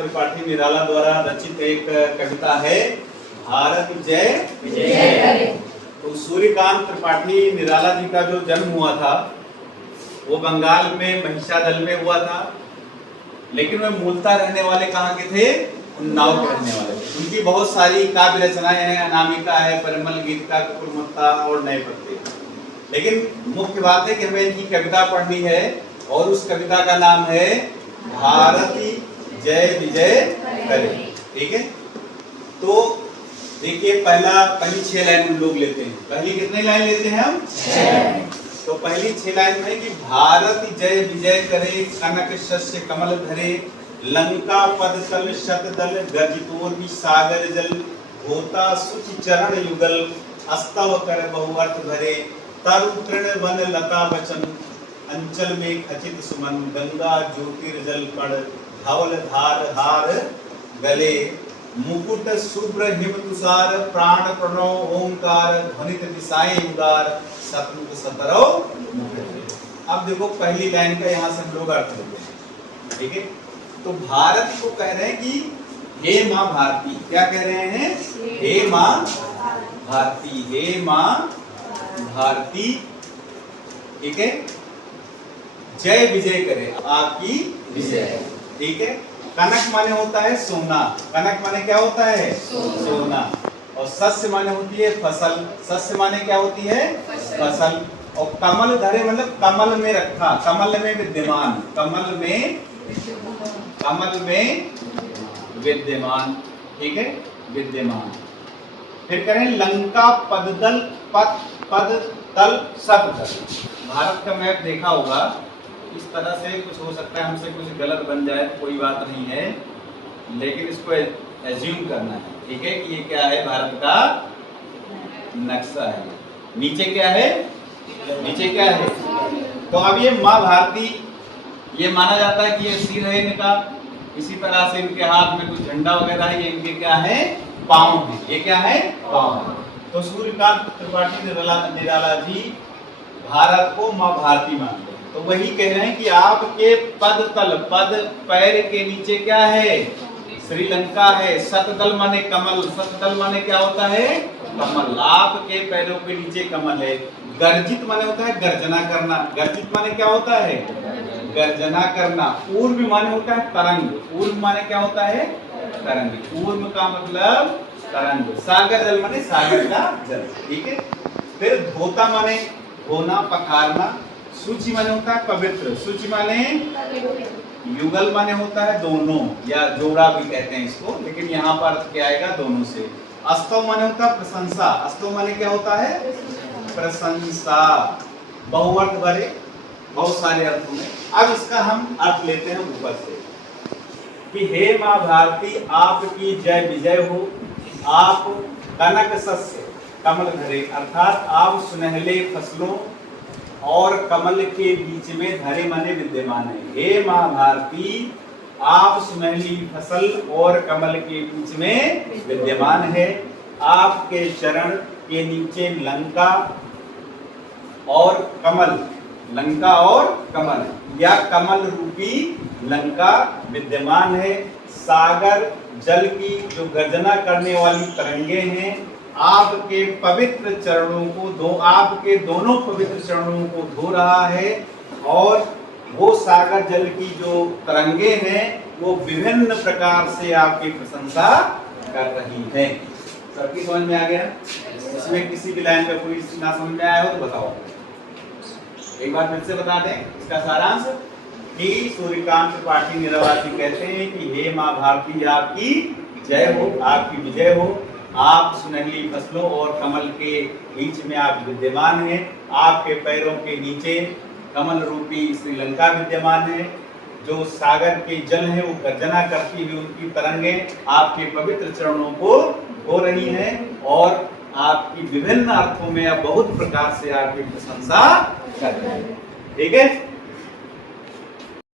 त्रिपाठी निराला द्वारा रचित एक कविता है भारत जय विजय करे। तो सूर्यकांत त्रिपाठी निराला जी का जो जन्म हुआ था वो बंगाल में महिषादल में हुआ था, लेकिन वे मूलतः रहने वाले कहाँ के थे? उन्नाव के रहने वाले थे। उनकी बहुत सारी काव्य रचनाएं हैं, अनामिका है, परिमल गीतिका, कुकुरमुत्ता और नए पत्ते। लेकिन मुख्य बात है कि हमें इनकी कविता पढ़नी है और उस कविता का नाम है भारती जय विजय करे। ठीक है, तो देखिए पहली 6 लाइन हम लोग लेते हैं। पहली कितनी लाइन लेते हैं हम? 6। तो पहली 6 लाइन में कि भारत जय विजय करे, कनक शस्य कमल धरे, लंका पद तल शतदल, गर्जितोर्वि सागर जल, होता सुचि चरण युगल, अस्तव कर बहुअर्थ भरे, तरु तृण वन लता बचन, अंचल में खचित सुमन, गंगा ज्योतिर्जल कण, धवल धार हार गले, मुकुट शुभ्र हिम तुषार, प्राण प्रणव ओंकार, ध्वनित दिशाएं उदार, सतमुख सतरव मुख। अब देखो पहली लाइन का यहाँ से हम लोग अर्थ लेते हैं। ठीक है, तो भारत को कह रहे हैं कि हे माँ भारती। क्या कह रहे हैं? हे माँ भारती, हे माँ भारती। ठीक है, जय विजय करे, आपकी विजय। ठीक है, कनक माने होता है सोना। कनक माने क्या होता है? सोना। और शस्य माने होती है फसल। शस्य माने क्या होती है? फसल। और कमल धरे मतलब कमल में रखा, कमल में विद्यमान, कमल में विद्यमान। ठीक है, विद्यमान। फिर करें लंका पद तल शतदल। भारत का मैप देखा होगा, इस तरह से कुछ हो सकता है, हमसे कुछ गलत बन जाए तो कोई बात नहीं है, लेकिन इसको एज्यूम करना है। ठीक है, कि ये क्या है? भारत का नक्शा है। नीचे क्या है? नीचे क्या है? तो अब ये माँ भारती, ये माना जाता है कि ये सिर है इनका, इसी तरह से इनके हाथ में कुछ झंडा वगैरह है, ये इनके क्या है? पाँव है। ये क्या है? पाँव। तो सूर्यकांत त्रिपाठी निराला जी भारत को माँ भारती मानते हैं। तो वही कह रहे हैं कि आपके पद तल, पद पैर के नीचे क्या है? श्रीलंका है। शतदल माने कमल, शतदल माने क्या होता है? कमल। आपके पैरों के नीचे कमल है। गर्जित माने होता है गर्जना करना। गर्जित माने क्या होता है? गर्जना करना। ऊर्व माने होता है तरंग। ऊर्व माने क्या होता है? तरंग। ऊर्व का मतलब तरंग। सागर जल माने सागर का जल। ठीक है, फिर धोता माने धोना, पखारना। सूचि माने होता है पवित्र। सूचि माने युगल माने होता है दोनों, या जोड़ा भी कहते हैं इसको, लेकिन यहाँ पर अर्थ क्या आएगा? दोनों से। अस्तव माने होता है प्रशंसा। अस्तव माने क्या होता है? प्रशंसा। बहुअर्थ भरे, बहुत सारे अर्थों में। अब इसका हम अर्थ लेते हैं ऊपर से कि हे माँ भारती आपकी जय विजय हो। आप कनक शस्य कमल धरे, अर्थात आप सुनहले फसलों और कमल के बीच में धरे माने विद्यमान है। हे माँ भारती आप सुनहली फसल और कमल के बीच में विद्यमान है। आपके चरण के नीचे लंका और कमल, लंका और कमल या कमल रूपी लंका विद्यमान है। सागर जल की जो गर्जना करने वाली तरंगे हैं, आपके पवित्र चरणों को आपके दोनों पवित्र चरणों को धो रहा है। और वो सागर जल की जो तरंगे हैं वो विभिन्न प्रकार से आपकी प्रशंसा कर रही हैं। सबकी समझ में आ गया? इसमें किसी भी लाइन का कोई ना समझ में आया हो तो बताओ। एक बार फिर से बता दें इसका सारांश कि सूर्यकांत त्रिपाठी निराला जी कहते हैं कि हे माँ भारती आपकी जय हो, आपकी विजय हो। आप सुनहली फसलों और कमल के बीच में आप विद्यमान हैं। आपके पैरों के नीचे कमल रूपी श्रीलंका विद्यमान है। जो सागर के जल है वो गर्जना करती हुई उनकी तरंगें आपके पवित्र चरणों को हो रही हैं और आपकी विभिन्न अर्थों में या बहुत प्रकार से आपकी प्रशंसा कर रही है। ठीक है।